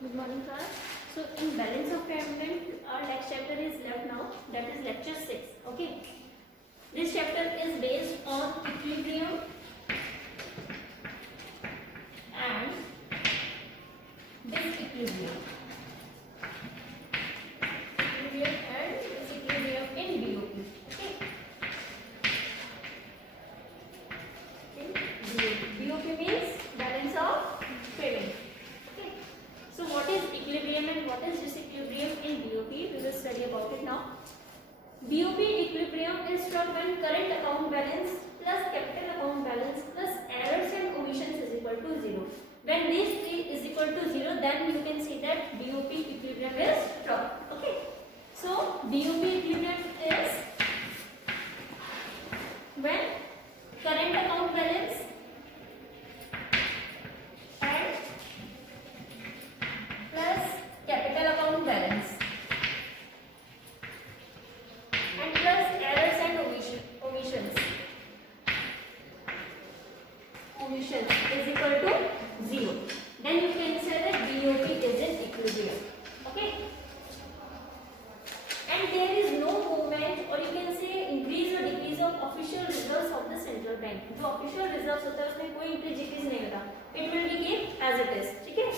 Good morning, class. So, in balance of payment, our next chapter is left now. That is lecture 6. Okay. This chapter is based on equilibrium and disequilibrium. Equilibrium and disequilibrium in BOP. Okay. In BOP. BOP means balance of payment. Okay. So what is equilibrium and what is disequilibrium in BOP? We will study about it now. BOP equilibrium is struck when current account balance plus capital account balance plus errors and omissions is equal to 0. When these three is equal to 0, then you can see that BOP equilibrium is struck. Okay. So BOP equilibrium is when current account balance and plus capital account balance and plus errors and omissions is equal to 0. Then you can say that BOP is in equilibrium. Okay. And there is no movement or you can say increase or decrease of official reserves of the central bank. जो official reserves होता है उसमें कोई increase decrease नहीं होता. It will be kept as it is. ठीक है.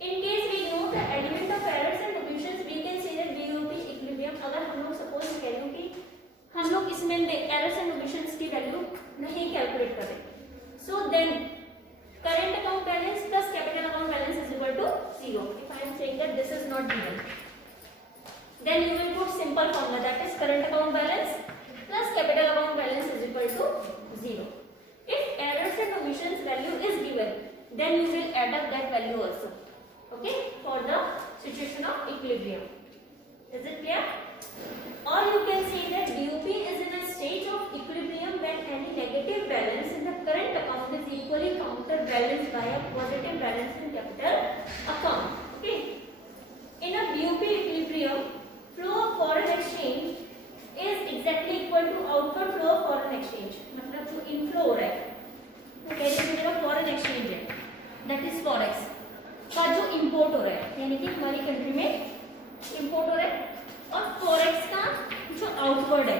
In case we know the element of errors and omissions, we can say that BOP equilibrium. अगर हम लोग suppose कह रहे हो कि हम लोग इसमें errors and omissions की value नहीं calculate कर रहे, so then current account balance plus capital account balance is equal to 0. If I am saying that this is not given, then you will put simple formula, that is current account balance plus capital account balance is equal to 0. If errors and omissions value is given, then you will add up that value also. Okay, for the situation of equilibrium. Is it clear? Or you can say that BOP is in a stage of equilibrium when any negative balance in the current account is equally counterbalanced by a positive balance in capital account. Okay. In a BOP equilibrium, flow of foreign exchange is exactly equal to outward flow of foreign exchange. मतलब जो inflow हो रहा है, वो कह रहे हैं मेरा foreign exchange है, that is forex का जो import हो रहा है, यानी कि हमारी कंट्री में import हो रहा है, और forex का जो outward है,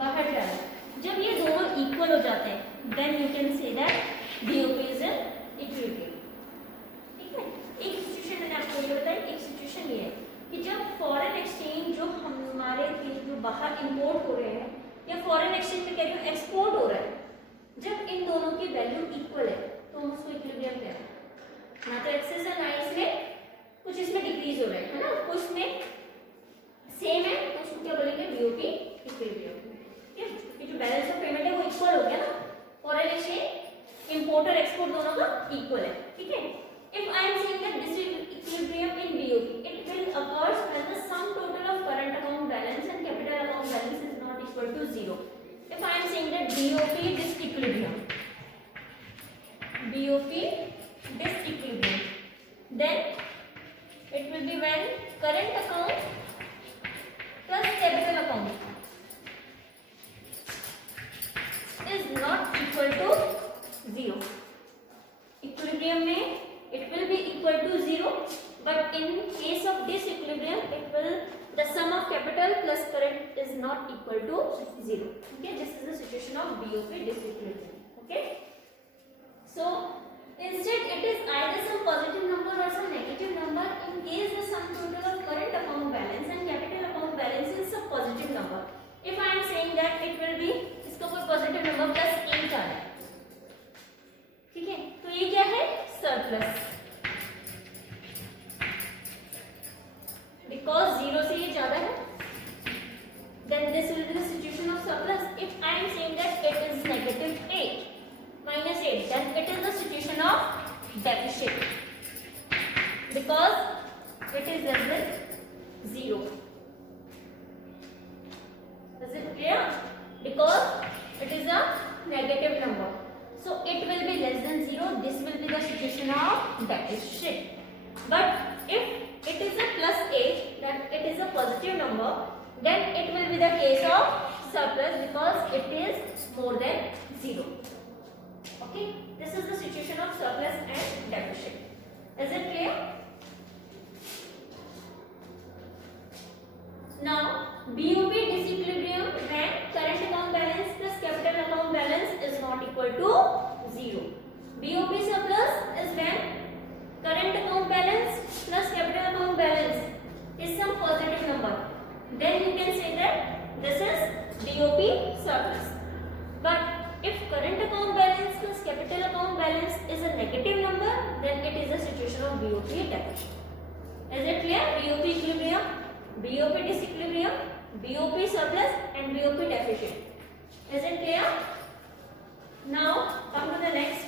बाहर जा रहा है, जब ये दोनों equal हो जाते हैं, then you can say that BOP is in equilibrium. ठीक है? एक सिचुएशन मैंने आपको ये बताई, एक सिचुएशन ये है कि जब फॉरेन एक्सचेंज जो हमारे जो बाहर इंपोर्ट हो रहे हैं या फॉरेन एक्सचेंज में कह रही हूँ एक्सपोर्ट हो रहा है, जब इन दोनों की वैल्यू इक्वल है तो हम उसको इक्विलिब्रियम कहते हैं. ना तो एक्सेस है ना इसमें कुछ इसमें डिक्रीज हो रहा है ना, कुछ में सेम है तो उसको क्या बोलेंगे BOP इक्विलिब्रियम. ठीक है, ये जो बैलेंस ऑफ पेमेंट है वो इक्वल हो गया ना, फॉरेन एक्सचेंज इंपोर्ट और एक्सपोर्ट दोनों का इक्वल है. ठीक है. If I am saying that disequilibrium in BOP, it will occur when the sum total of current account balance and capital account balance is not equal to 0. If I am saying that BOP disequilibrium, then it will be when current account plus capital account is not equal to 0. Equilibrium में it will be equal to 0, but in case of disequilibrium, the sum of capital plus current is not equal to 0. Okay, this is the situation of BOP disequilibrium. Okay, so instead it is either some positive number or some negative number. In case the sum total of current account balance and capital account balance is a positive number. If I am saying that it will be इसका कोई positive number plus 8 आ रहा है, ठीक है, तो ये क्या है? सरप्लस. Because 0 से ये ज्यादा है, then this will be the situation of surplus. If I am saying that it is negative 8 minus 8, then it is the situation of deficit because it is less than 0. Is it clear? Because it is a negative number, so it will be less than 0. This will be the situation of deficit. But if it is a plus 8, then it is a positive number, then it will be the case of surplus because it is more than 0. Okay, this is the situation situation of surplus and deficit. Is it clear? Now BOP disequilibrium when current account balance plus capital account balance is not equal to 0. BOP surplus is when current account balance plus capital account balance is some positive number. Then you can say that this is BOP surplus. But if current account balance plus capital account balance is a negative number, then it is a situation of BOP deficit. Is it clear? BOP equilibrium, BOP disequilibrium, BOP surplus and BOP deficit. Is it clear? Now come to the next.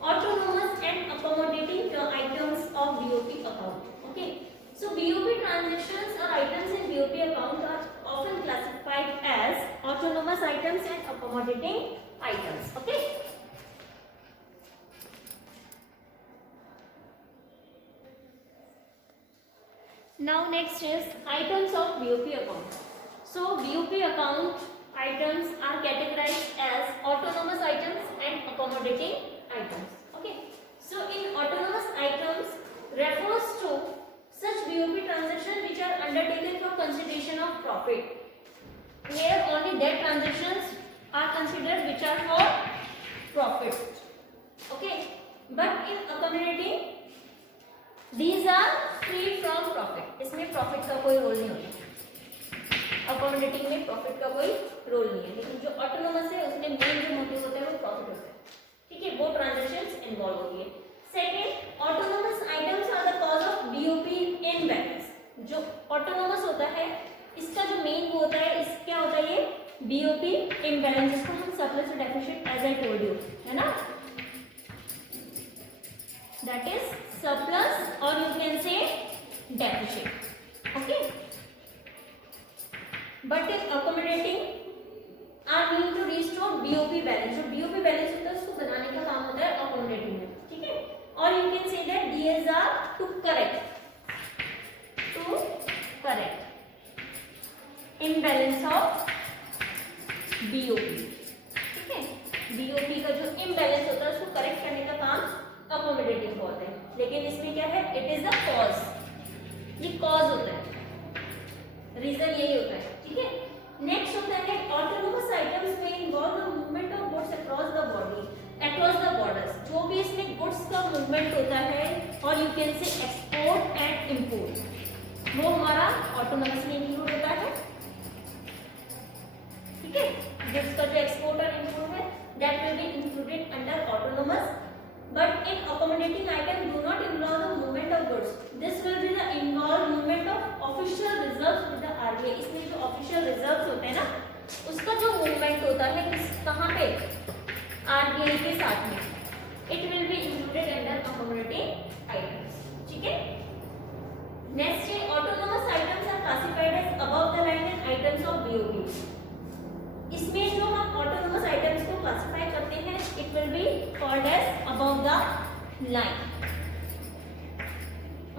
Autonomous and accommodating items of BOP account. Okay. So BOP transactions or items in BOP account are often classified as autonomous items and accommodating items. Okay. Now next is items of BOP account. So BOP account items are categorized as autonomous items and accommodating items. Okay. So in autonomous items refers to such BOP transactions which are undertaken for consideration of profit. Here only that transactions are considered which are for profit. Okay. But in accommodating these are free from profit. इसमें profit का कोई role नहीं होता. Accommodating में profit का कोई role नहीं है. लेकिन जो autonomous है उसमें main जो motive होता है वो profit होता है. ठीक है, वो transactions involve होती है. Second, autonomous items are the cause of BOP imbalance. जो autonomous होता है इसका जो main वो होता है इस क्या होता है ये BOP imbalance जिसको हम surplus to deficit as I told you है ना. That is surplus or you can say deficit. Okay. But in accommodating are mean to restore BOP balance. जो BOP balance होता है उसको बनाने का काम होता है accommodating में. ठीक है. Or you can say that these are to correct imbalance of BOP. ठीक है. BOP का जो imbalance होता है उसको करेक्ट करने का काम accommodating का होता है. लेकिन इसमें क्या है? It is the cause. ये cause होता है. रीजन यही होता है. ठीक है. नेक्स्ट होता है autonomous items may involve the movement of goods across the borders. जो भी इसमें goods का movement होता है और you can say export and import वो हमारा autonomous में include होता है. ठीक है. goods का जो export और import है that will be included under autonomous. But in accommodating items do not involve the movement of goods. This will be the involved movement of official reserves with the RBI. इसमें जो official reserves होते हैं ना उसका जो movement होता है किस कहाँ पे RBI के साथ में it will be included under accommodating items. ठीक है. Next है autonomous items are classified as above the line and items of BOP. इसमें जो हम autonomous items को classify करते हैं it will be called as above the line.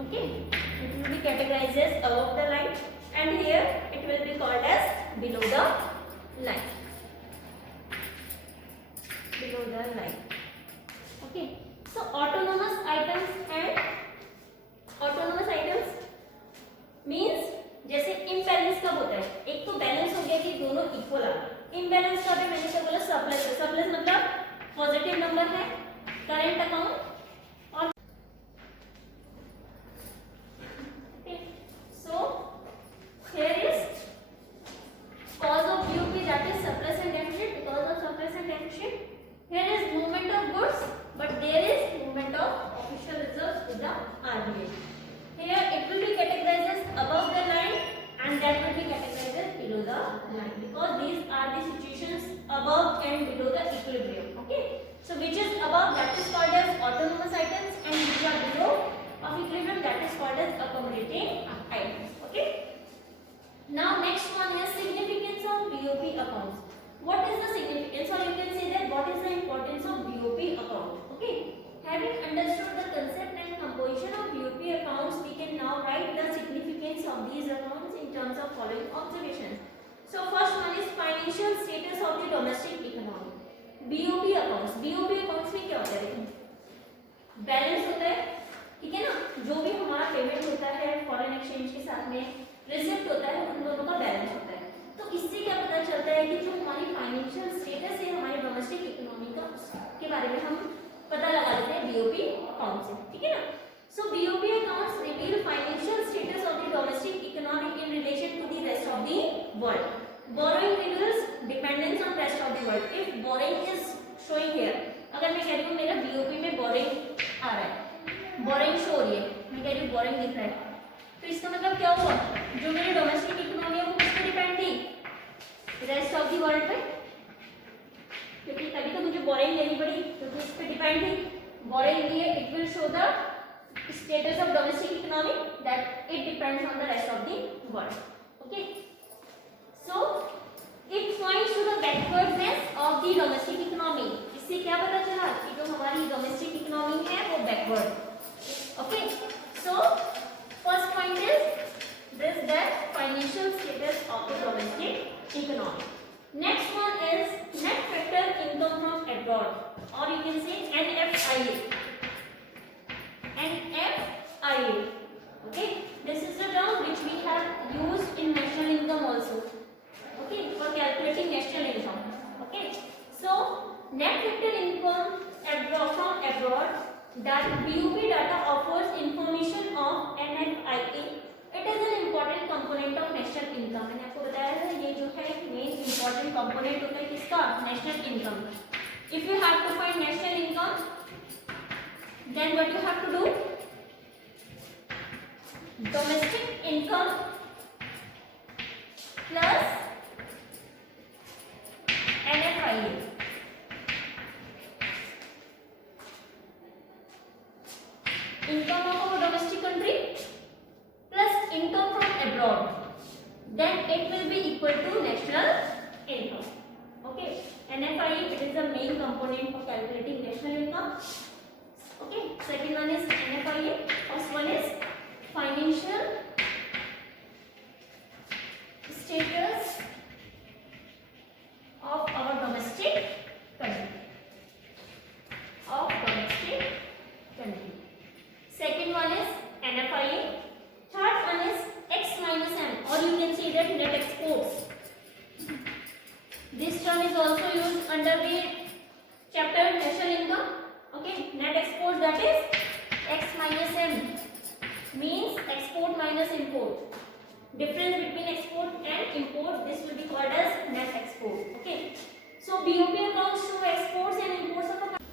Okay, it will be categorized as above the line and here it will be called as below the line. Below the line. Okay, so autonomous items and autonomous items means जैसे imbalance कब होता है? एक तो balance हो गया कि दोनों इक्वल आ गए. इम्बैलेंस का भी मैंने क्या बोला सरप्लस है. सरप्लस मतलब पॉजिटिव नंबर है करंट अकाउंट और so here is cause of BOP that is surplus and deficit. Because of surplus and deficit here is movement of goods but there is movement of official reserves with the RBI. Here it will be categorized as above the line and that will be categorized as below the line because these are the situations above and below the equilibrium. Okay, so which is above that is called as autonomous items and which are below of equilibrium that is called as accommodating items. Okay, now next one is significance of BOP accounts. What is the significance or you can say that what is the importance of BOP account? Okay, having understood the concept and composition of BOP accounts we can now write the significance of these accounts in terms of following observations. So first one is financial status of the domestic economy. BOP accounts, BOP accounts में क्या होता है, देखो balance होता है, ठीक है ना, जो भी हमारा पेमेंट होता है फॉरेन एक्सचेंज के साथ में रिसिप्ट होता है, उन दोनों का बैलेंस होता है। तो इससे क्या पता चलता है कि जो हमारी फाइनेंशियल स्टेटस है हमारी डोमेस्टिक इकोनॉमी का, उसके बारे में हम पता लगा लेते हैं बीओपी अकाउंट से, ठीक है ना। So BOP accounts reveal financial status of the domestic economy in relation to the rest of the world. Borrowing reveals dependence on rest of the world. If borrowing is showing here, अगर मैं कह रही हूँ मेरा BOP में borrowing आ रहा है, borrowing show हो रही है, मैं कह रही हूँ बोरोइंग दिख रहा है, तो इसका मतलब क्या हुआ, जो मेरी डोमेस्टिक इकोनॉमी है वो किस पे डिपेंड थी, रेस्ट ऑफ द वर्ल्ड पे, क्योंकि तभी तो मुझे बोरोइंग लेनी पड़ी, क्योंकि इस पे डिपेंड थी। बोरोइंग लिए it will show the status of domestic economy that it depends on the rest of the world. Okay, so it points to the backwardness of the domestic economy. इससे क्या पता चला कि जो हमारी domestic economy है वो backward. Okay, so first point is this, that financial status of the domestic economy. Next one is net factor income from abroad, or you can say NFIA. NFIA. Okay, this is the term which we have used in national income also. Okay, for calculating national income. Okay, so net factor income abroad, from abroad, that BOP data offers information of NFIA. It is an important component of national income. मैंने आपको बताया था ये जो है main important component होता है किसका, national income. If you have to find national income, then what you have to do, domestic income plus NFIA. Income of our domestic country plus income from abroad, then it will be equal to national income. Okay, NFIA, it is the main component for calculating national income. Okay, second one is NFIA. First one is financial status of our domestic country. Second one is NFIA. Third one is X minus M, or you can say that net exports. This term is also used under the chapter national income. Okay, net exports, that is X minus M, means export minus import. Difference between export and import, this will be called as net export. Okay, so BOP accounts show exports and imports of a country.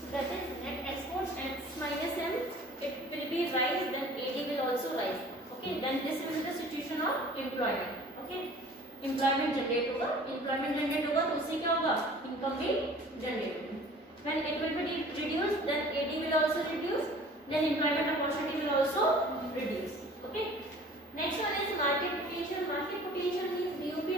So that is net exports, X minus M, it will be rise, then AD will also rise. Okay, then this is the situation of employment. Okay, employment generate होगा, employment generate होगा तो उससे क्या होगा, income भी generate होगी. When it will be reduced, then AD will also reduce, then employment opportunity will also reduce. Okay, next one is market potential. Market potential means BOP